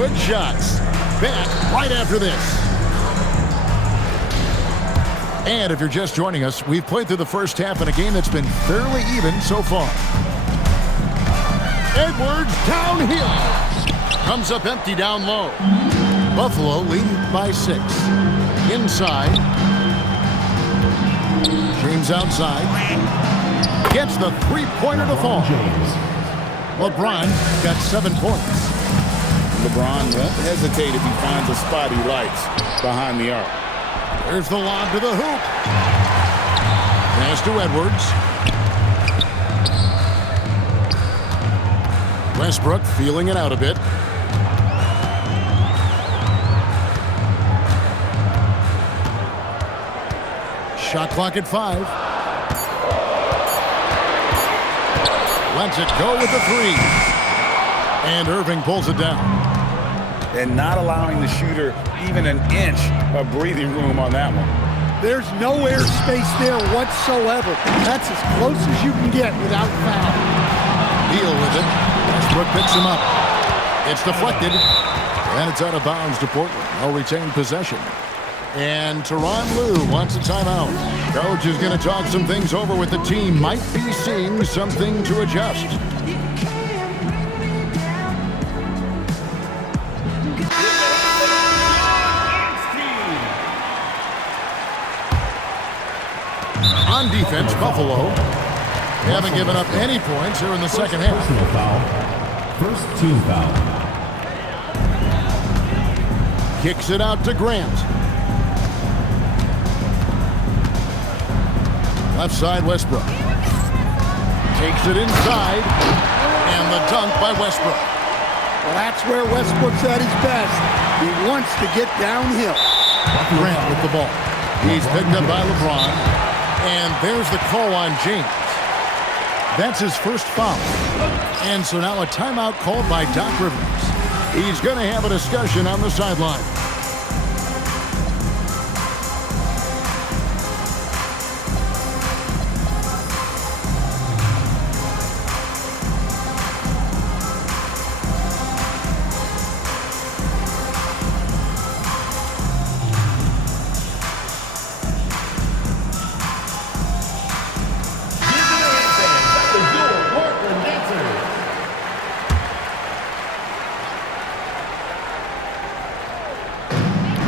good shots. Back right after this. And if you're just joining us, we've played through the first half in a game that's been fairly even so far. Edwards downhill. Comes up empty down low. Buffalo leading by 6. Inside. James outside. Gets the three-pointer to fall. LeBron got 7 points. LeBron won't hesitate if he finds a spot he likes behind the arc. There's the lob to the hoop. Pass to Edwards. Westbrook feeling it out a bit. Shot clock at 5. Lets it go with the 3. And Irving pulls it down. And not allowing the shooter even an inch of breathing room on that one. There's no airspace there whatsoever. That's as close as you can get without foul. Deal with it. Westbrook picks him up. It's deflected. And it's out of bounds to Portland. No retained possession. And Tyronn Lue wants a timeout. Coach is going to talk some things over with the team. Might be seeing something to adjust. On defense, Buffalo haven't given up any points here in the second half. Personal foul. First team foul. Kicks it out to Grant. Left side, Westbrook. Takes it inside. And the dunk by Westbrook. Well, that's where Westbrook's at his best. He wants to get downhill. Grant with the ball. He's picked up by LeBron. And there's the call on James. That's his first foul. And so now a timeout called by Doc Rivers. He's going to have a discussion on the sideline.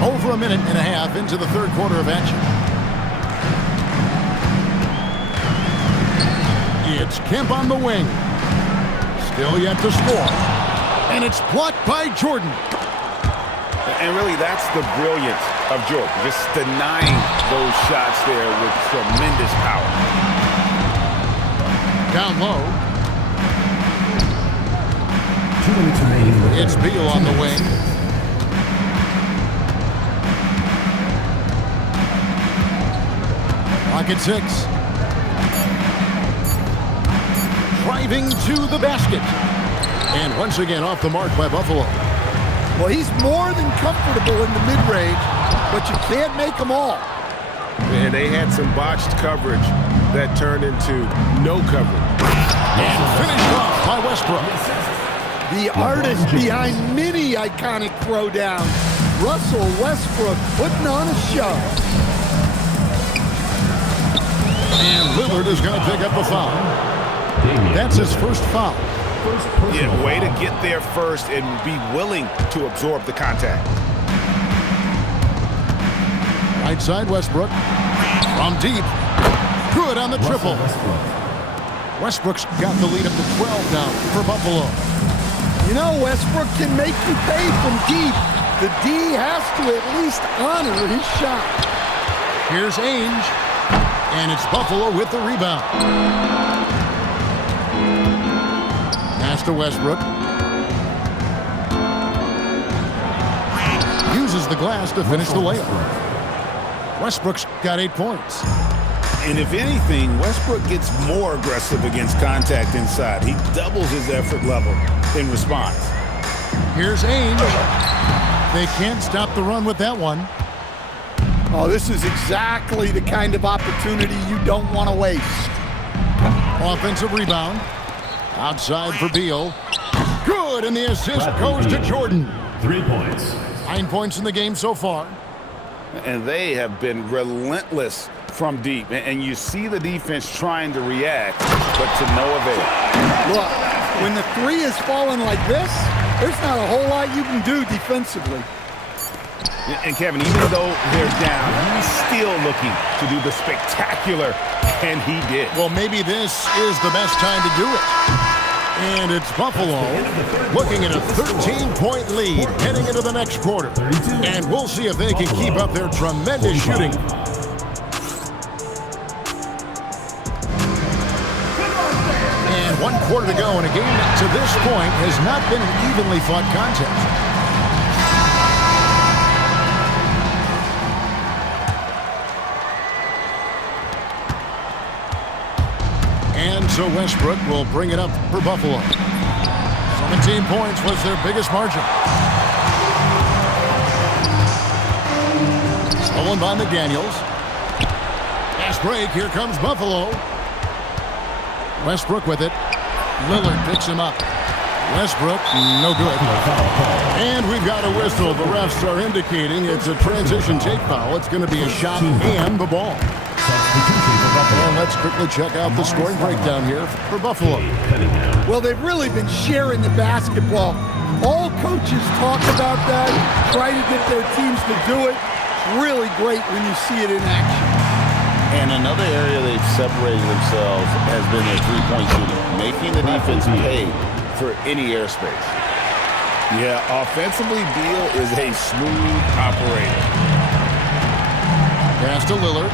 Over a minute and a half into the third quarter of action. It's Kemp on the wing. Still yet to score. And it's blocked by Jordan. And really, that's the brilliance of Jordan. Just denying those shots there with tremendous power. Down low. 2 minutes remaining. It's Beal on the wing. Clock at 6. Driving to the basket. And once again off the mark by Buffalo. Well, he's more than comfortable in the mid-range, but you can't make them all. And they had some botched coverage that turned into no coverage. And finished off by Westbrook. The artist behind many iconic throwdowns, Russell Westbrook, putting on a show. And Lillard is going to pick up the foul. That's his first foul. Yeah, way to get there first and be willing to absorb the contact. Right side, Westbrook. From deep. Good on the triple. Westbrook's got the lead up to 12 now for Buffalo. You know, Westbrook can make you pay from deep. The D has to at least honor his shot. Here's Ainge. And it's Buffalo with the rebound. Pass to Westbrook. Uses the glass to finish the layup. Westbrook's got 8 points. And if anything, Westbrook gets more aggressive against contact inside. He doubles his effort level in response. Here's Ainge. They can't stop the run with that one. Oh, this is exactly the kind of opportunity you don't want to waste. Offensive rebound. Outside for Beal. Good, and the assist goes to Jordan. 3 points. 9 points in the game so far. And they have been relentless from deep. And you see the defense trying to react, but to no avail. Look, when the three is falling like this, there's not a whole lot you can do defensively. And Kevin, even though they're down, he's still looking to do the spectacular, and he did. Well, maybe this is the best time to do it. And it's Buffalo looking at a 13-point lead heading into the next quarter. And we'll see if they can keep up their tremendous shooting. And 1 quarter to go in a game that to this point has not been an evenly fought contest. And so Westbrook will bring it up for Buffalo. 17 points was their biggest margin. Stolen by McDaniels. Fast break. Here comes Buffalo. Westbrook with it. Lillard picks him up. Westbrook, no good. And we've got a whistle. The refs are indicating it's a transition take foul. It's going to be a shot and the ball. And let's quickly check out the scoring breakdown here for Buffalo. Well, they've really been sharing the basketball. All coaches talk about that, try to get their teams to do it. It's really great when you see it in action. And another area they've separated themselves has been their three-point shooting, making the defense pay for any airspace. Yeah, offensively, Beal is a smooth operator. Pass to Lillard.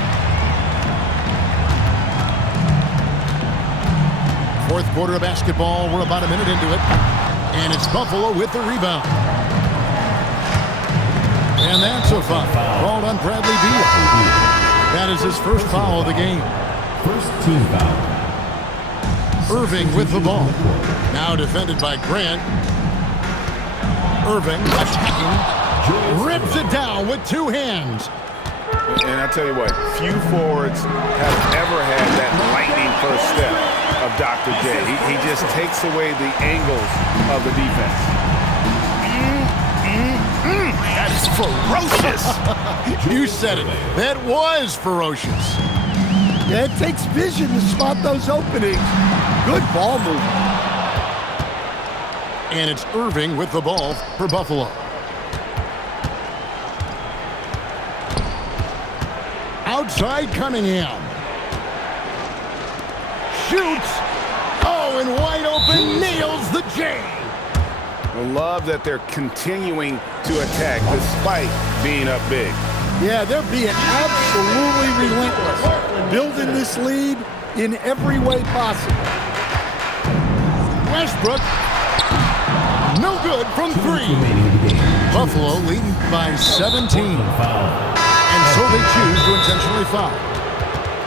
Fourth quarter of basketball. We're about a minute into it. And it's Buffalo with the rebound. And that's a foul called on Bradley Beal. That is his first foul of the game. First team foul. Irving with the ball. Now defended by Grant. Irving attacking. Rips it down with 2 hands. And I tell you what, few forwards have ever had that lightning first step of Dr. J. He just takes away the angles of the defense. That is ferocious. You said it. That was ferocious. Yeah, it takes vision to spot those openings. Good ball movement. And it's Irving with the ball for Buffalo. Outside Cunningham. Shoots. Oh, and wide open, nails the J. I love that they're continuing to attack despite being up big. Yeah, they're being absolutely relentless. Building this lead in every way possible. Westbrook. No good from 3. Buffalo leading by 17. And so they choose to intentionally foul.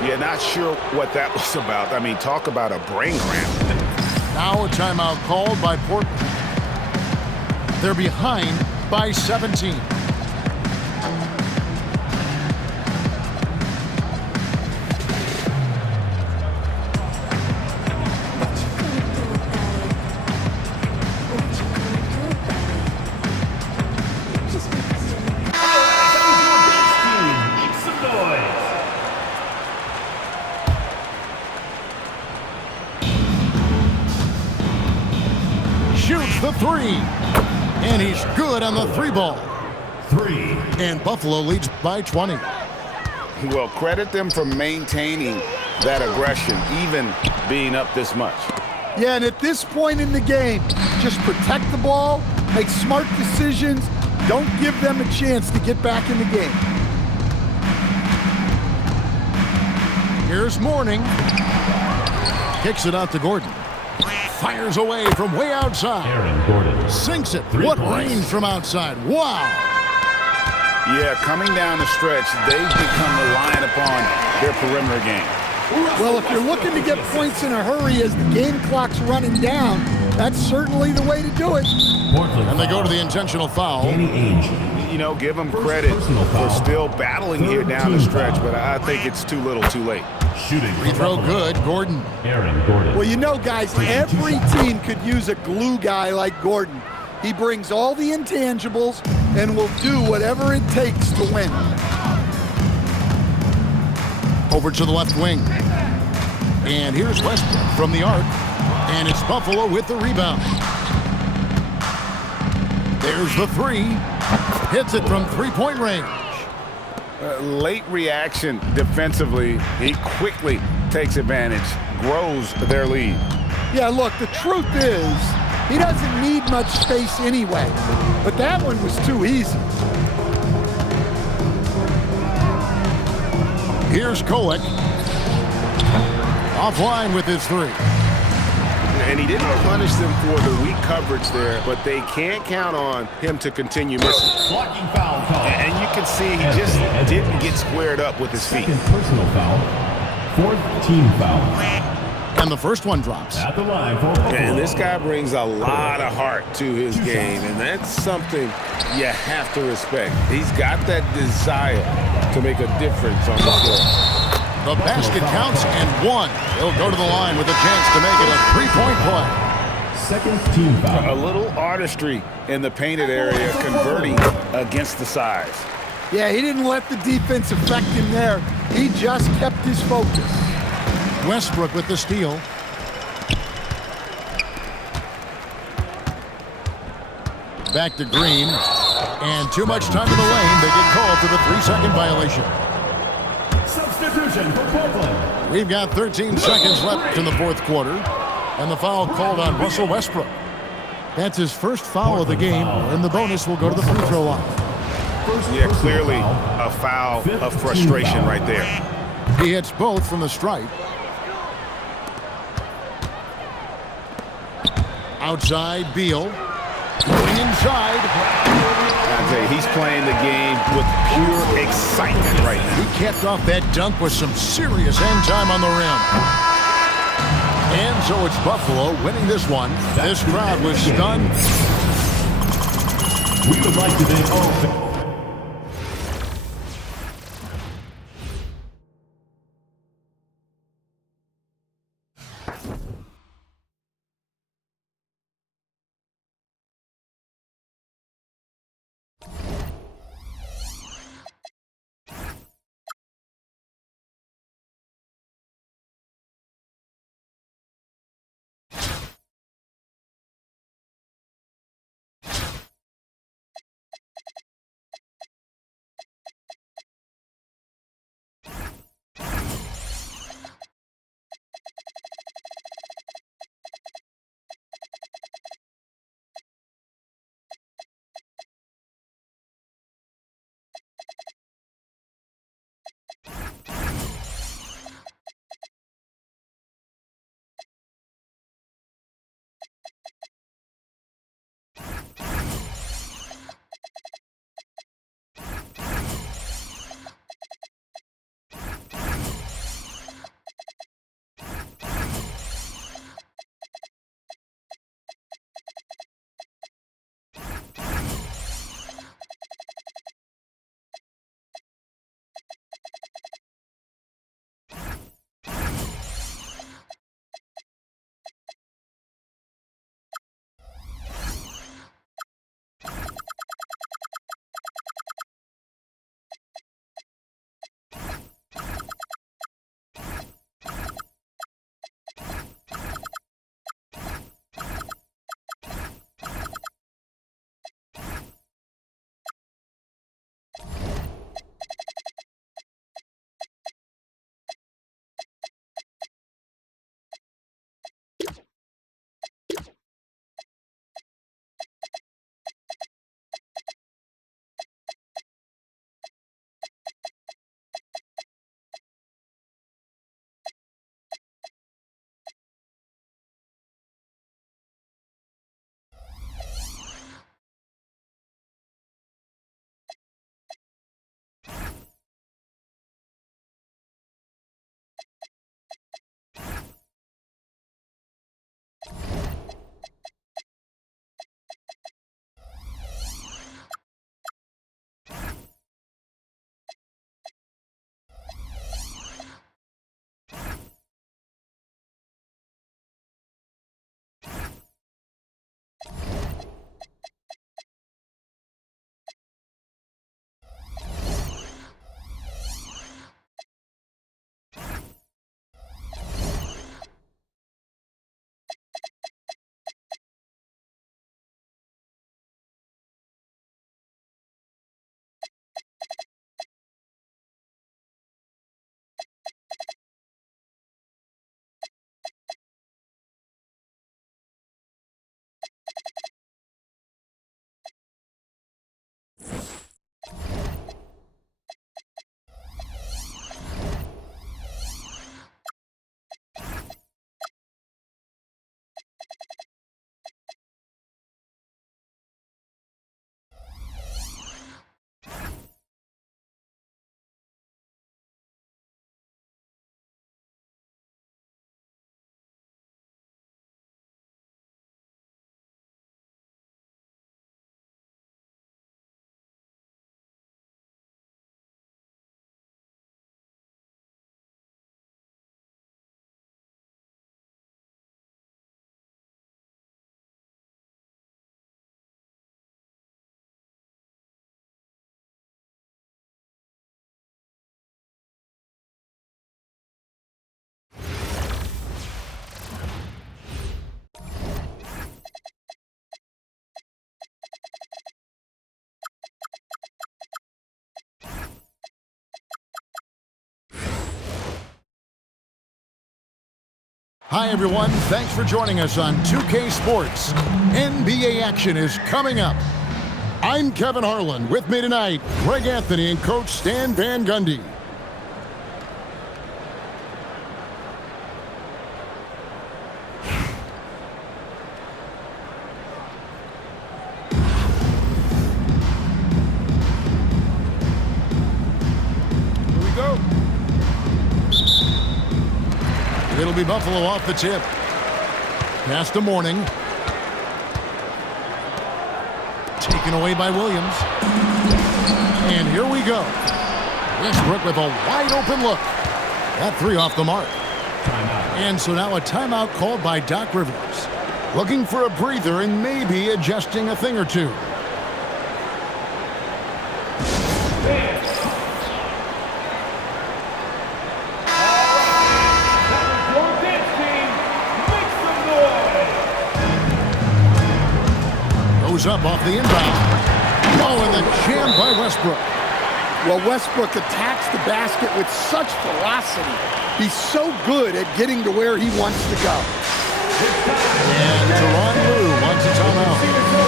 Yeah, not sure what that was about. I mean, talk about a brain cramp. Now a timeout called by Portland. They're behind by 17. Shoots the 3. And he's good on the 3 ball. 3. And Buffalo leads by 20. Well, credit them for maintaining that aggression, even being up this much. Yeah, and at this point in the game, just protect the ball, make smart decisions, don't give them a chance to get back in the game. Here's Mourning. Kicks it out to Gordon. Fires away from way outside. Aaron Gordon. Sinks it. 3 What points. range from outside. Wow. Yeah, coming down the stretch, they've become reliant upon their perimeter game. Well, if you're looking to get points in a hurry as the game clock's running down, that's certainly the way to do it. Portland And they go foul. to the intentional foul. Danny Ainge. You know, give them credit personal for foul. still battling here down the Team stretch, foul. but I think it's too little too late. Shooting. Free throw good. Gordon. Aaron Gordon. Well, you know, guys, every team could use a glue guy like Gordon. He brings all the intangibles and will do whatever it takes to win. Over to the left wing. And here's Westbrook from the arc. And it's Buffalo with the rebound. There's the three. Hits it from three-point range. Late reaction defensively. He quickly takes advantage, grows their lead. Yeah, look, the truth is, he doesn't need much space anyway. But that one was too easy. Here's Kolek. Offline with his three. And he didn't punish them for the weak coverage there, but they can't count on him to continue missing. Blocking foul call. And you can see he just didn't get squared up with his feet. Second personal foul. Fourth team foul. And the first one drops. At the line for Buffalo. And this guy brings a lot of heart to his game, and that's something you have to respect. He's got that desire to make a difference on the floor. The basket counts and one. He'll go to the line with a chance to make it a three-point play. Second team A foul. little artistry in the painted area, converting against the size. Yeah, he didn't let the defense affect him there. He just kept his focus. Westbrook with the steal. Back to Green. And too much time in the lane. They get called for the 3-second violation. Substitution for Portland. We've got 13 seconds left in the fourth quarter. And the foul called on Russell Westbrook. That's his first foul of the game, and the bonus will go to the free throw line. Yeah, clearly a foul of frustration right there. He hits both from the stripe. Outside, Beal. Going inside. I tell you, he's playing the game with pure excitement right now. He capped off that dunk with some serious end time on the rim. And so it's Buffalo winning this one. This crowd was stunned. We would like to thank all Hi, everyone. Thanks for joining us on 2K Sports. NBA action is coming up. I'm Kevin Harlan. With me tonight, Greg Anthony and Coach Stan Van Gundy. It'll be Buffalo off the tip. Pass to Mourning. Taken away by Williams. And here we go. Westbrook with a wide open look. That three off the mark. And so now a timeout called by Doc Rivers. Looking for a breather and maybe adjusting a thing or two. Up off the inbound. Oh, and the jam by Westbrook. Well, Westbrook attacks the basket with such velocity. He's so good at getting to where he wants to go. And Tyronn Lue wants a timeout.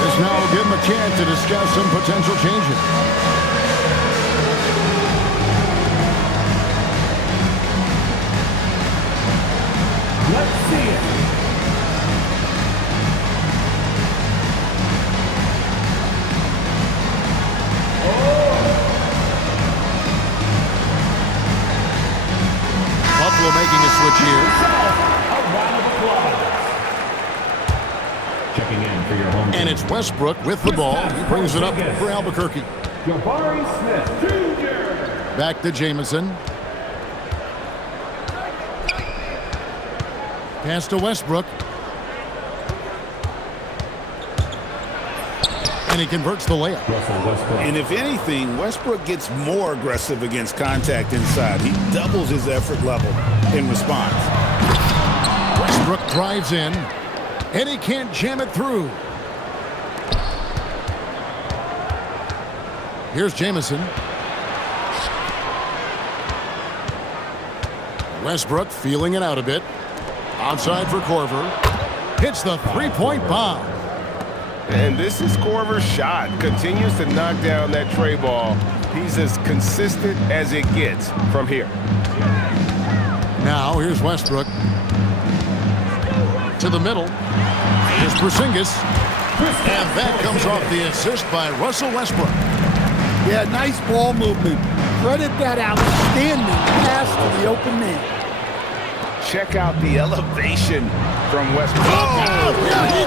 This now will give him a chance to discuss some potential changes. Let's see it. Buffalo making a switch here. A round of applause. Checking in for your home team. And it's Westbrook with the ball. He brings it up for Albuquerque. Jabari Smith Jr. Back to Jamison. Pass to Westbrook. And he converts the layup. And if anything, Westbrook gets more aggressive against contact inside. He doubles his effort level in response. Westbrook drives in, and he can't jam it through. Here's Jamison. Westbrook feeling it out a bit. Outside for Korver. Hits the three-point bomb. And this is Korver's shot. Continues to knock down that tray ball. He's as consistent as it gets from here. Now here's Westbrook. To the middle. Here's Porzingis. And that comes off the assist by Russell Westbrook. Yeah, nice ball movement. Credit that outstanding pass to the open man. Check out the elevation from Westbrook. Oh, yeah, he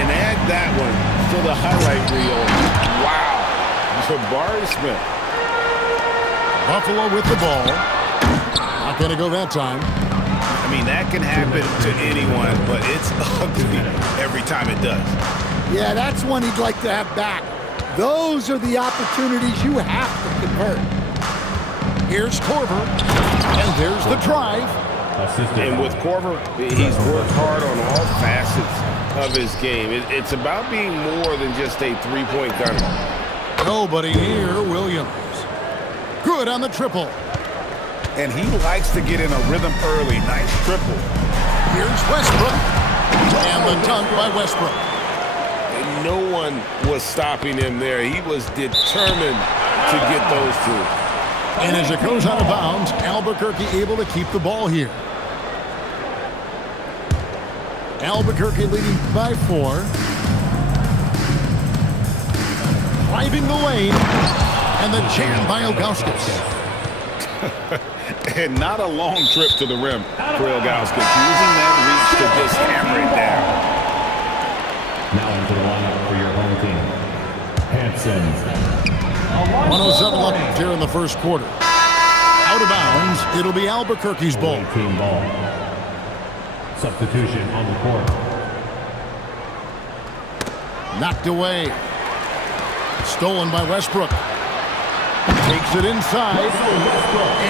And add that one to the highlight reel. Wow. Jabari Smith. Buffalo with the ball. Not going to go that time. I mean, that can happen to anyone, but it's ugly every time it does. Yeah, that's one he'd like to have back. Those are the opportunities you have to convert. Here's Korver. And there's the drive. And with Korver, he's worked hard on all facets of his game. It's about being more than just a three-point gunner. Nobody near Williams. Good on the triple. And he likes to get in a rhythm early. Nice triple. Here's Westbrook. And the dunk by Westbrook. And no one was stopping him there. He was determined to get those two. And as it goes out of bounds, Albuquerque able to keep the ball here. Albuquerque leading by 4. Driving the lane. And the jam by Ilgauskas. And not a long trip to the rim for Ilgauskas. Using that reach to just hammer it down. Now into the lineup for your home team. Hanson. 107 left here in the first quarter. Out of bounds, it'll be Albuquerque's ball. Team ball. Substitution on the court. Knocked away. Stolen by Westbrook. Takes it inside.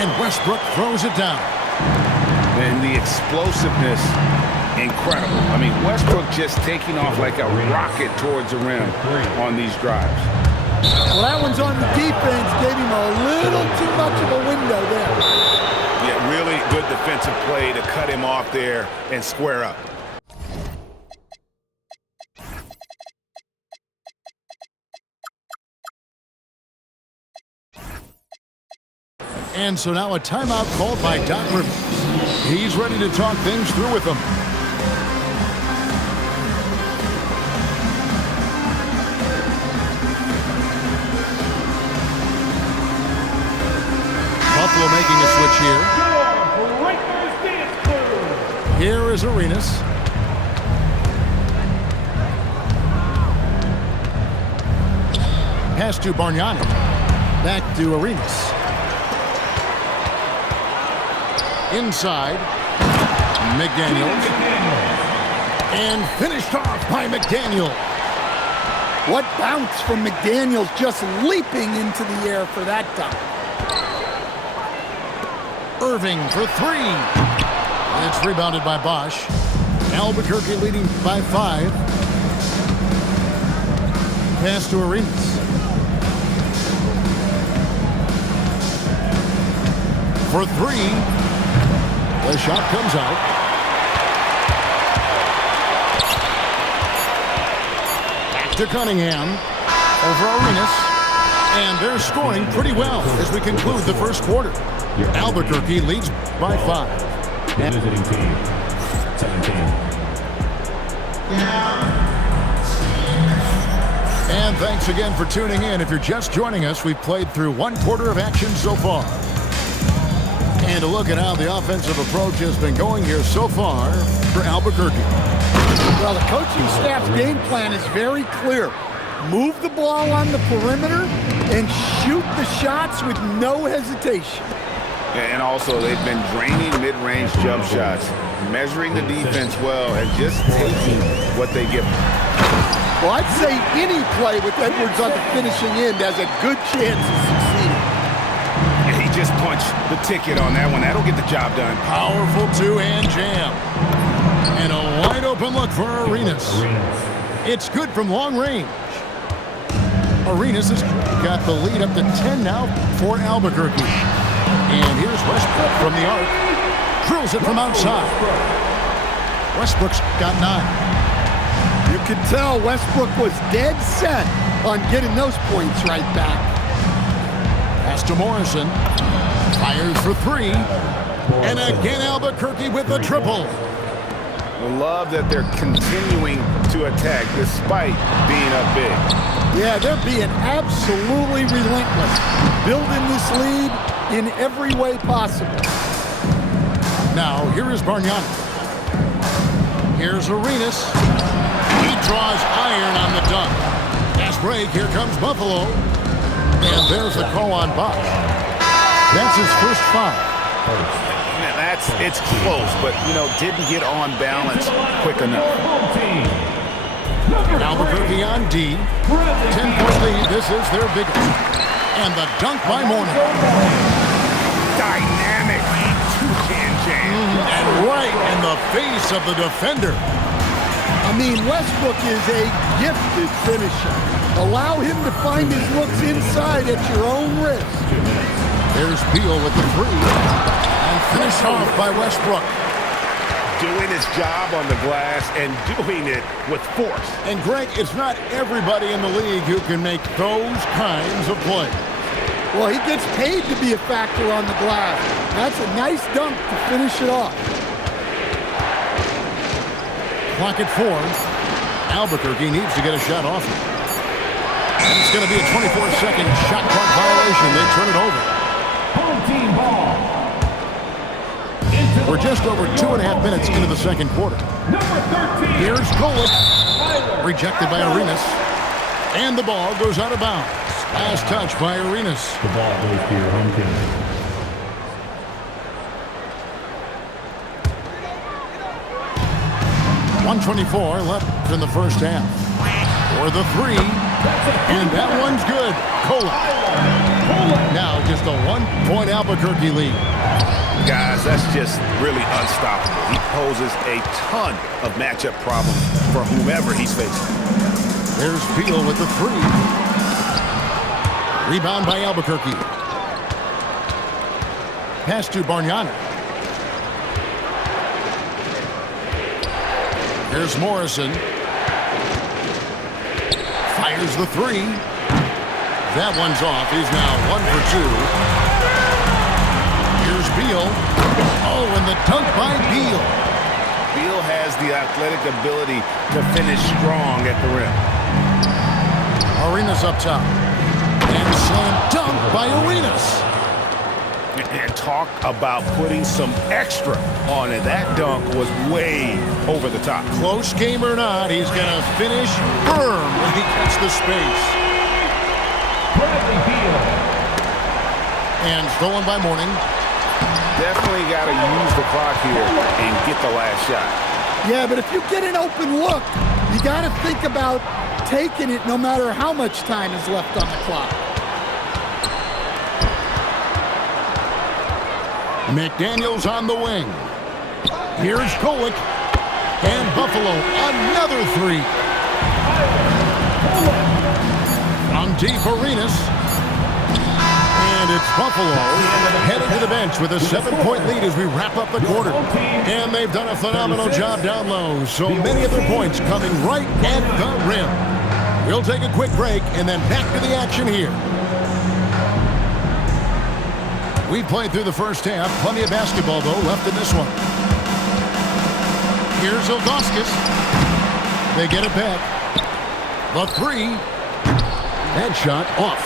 And Westbrook throws it down. And the explosiveness, incredible. I mean, Westbrook just taking off like a rocket towards the rim on these drives. Well, that one's on the defense. Gave him a little too much of a window there. good defensive play to cut him off there and square up. And so now a timeout called by Doc Rivers. He's ready to talk things through with them. Buffalo making a switch here. Here is Arenas. Pass to Bargnani. Back to Arenas. Inside, McDaniels. And finished off by McDaniel. What bounce from McDaniels, just leaping into the air for that dunk. Irving for three. It's rebounded by Bosch. Albuquerque leading by 5. Pass to Arenas. For 3. The shot comes out. Back to Cunningham. Over Arenas. And they're scoring pretty well as we conclude the first quarter. Albuquerque leads by 5. Visiting team, 17. And thanks again for tuning in. If you're just joining us, we've played through 1 quarter of action so far. And a look at how the offensive approach has been going here so far for Albuquerque. Well, the coaching staff's game plan is very clear. Move the ball on the perimeter and shoot the shots with no hesitation. And also, they've been draining mid-range jump shots, measuring the defense well, and just taking what they give. Well, I'd say any play with Edwards on the finishing end has a good chance of succeeding. And he just punched the ticket on that one. That'll get the job done. Powerful two-hand jam. And a wide-open look for Arenas. It's good from long range. Arenas has got the lead up to 10 now for Albuquerque. And here's Westbrook from the arc. Drills it from outside. Westbrook's got 9. You could tell Westbrook was dead set on getting those points right back. Pass to Morrison. Fires for 3. And again Albuquerque with a triple. Love that they're continuing to attack despite being up big. Yeah, they're being absolutely relentless. Building this lead in every way possible. Now, here is Bargnani. Here's Arenas. He draws iron on the dunk. Fast break, here comes Buffalo. And there's the call on Bosch. That's his first foul. It's close, but, didn't get on balance quick enough. Albuquerque on D. 10-point lead. This is their biggest. And the dunk by Mourning. Dynamic two-hand jam. And right in the face of the defender. I mean, Westbrook is a gifted finisher. Allow him to find his looks inside at your own risk. There's Beal with the 3. And finished off by Westbrook. Doing his job on the glass and doing it with force. And Greg, it's not everybody in the league who can make those kinds of plays. Well, he gets paid to be a factor on the glass. That's a nice dunk to finish it off. Clock at 4. Albuquerque needs to get a shot off him. And it's going to be a 24-second shot clock violation. They turn it over. Home team ball. We're just over 2.5 minutes into the second quarter. Number 13. Here's Golick. Rejected by Arenas. And the ball goes out of bounds. Last touch by Arenas. The ball goes to your home team. .124 left in the first half. For the 3. And that one's good. Golick. Now just a 1-point Albuquerque lead. Guys, that's just really unstoppable. He poses a ton of matchup problems for whomever he's facing. There's Beal with the 3. Rebound by Albuquerque. Pass to Bargnani. Here's Morrison. Fires the three. That one's off. He's now 1 for 2. Here's Beal. Oh, and the dunk by Beal. Beal has the athletic ability to finish strong at the rim. Arenas up top. And slam dunk by Arenas. And talk about putting some extra on it. That dunk was way over the top. Close game or not, he's going to finish firm when he gets the space. Bradley Beal. And stolen by Mourning. Definitely got to use the clock here and get the last shot. Yeah, but if you get an open look, you got to think about taking it no matter how much time is left on the clock. McDaniels on the wing. Here's Kolek. And Buffalo, another three. From deep, Arenas. And it's Buffalo headed to the bench with a 7-point lead as we wrap up the quarter. And they've done a phenomenal job down low. So many of their points coming right at the rim. We'll take a quick break and then back to the action here. We played through the first half. Plenty of basketball, though, left in this one. Here's Ilgauskas. They get it back. The three. That shot off.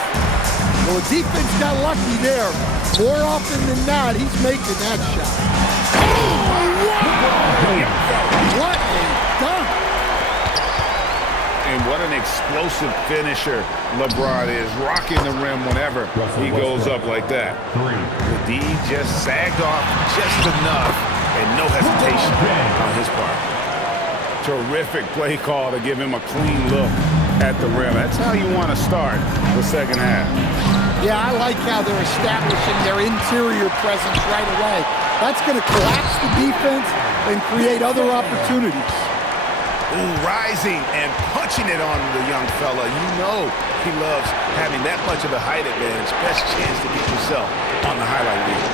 Well, the defense got lucky there. More often than not, he's making that shot. Oh, wow! What a dunk! And what an explosive finisher LeBron is, rocking the rim whenever he goes up like that. The D just sagged off just enough and no hesitation on his part. Terrific play call to give him a clean look at the rim. That's how you want to start the second half. Yeah, I like how they're establishing their interior presence right away. That's going to collapse the defense and create other opportunities. Ooh, rising and punching it on the young fella. You know he loves having that much of a height advantage. Best chance to get yourself on the highlight reel.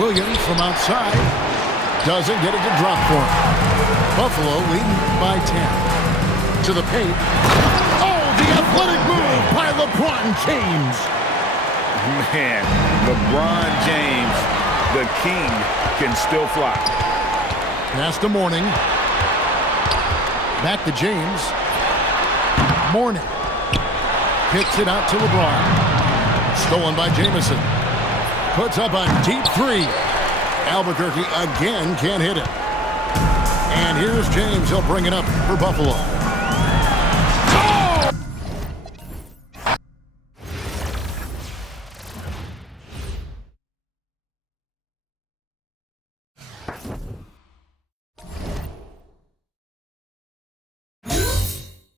Williams from outside doesn't get it to drop for him. Buffalo leading by 10. To the paint. Oh, the athletic move by LeBron James. Man, LeBron James, the king, can still fly. Pass to Mourning. Back to James. Mourning. Kicks it out to LeBron. Stolen by Jamison. Puts up a deep three. Albuquerque again can't hit it. And here's James. He'll bring it up for Buffalo.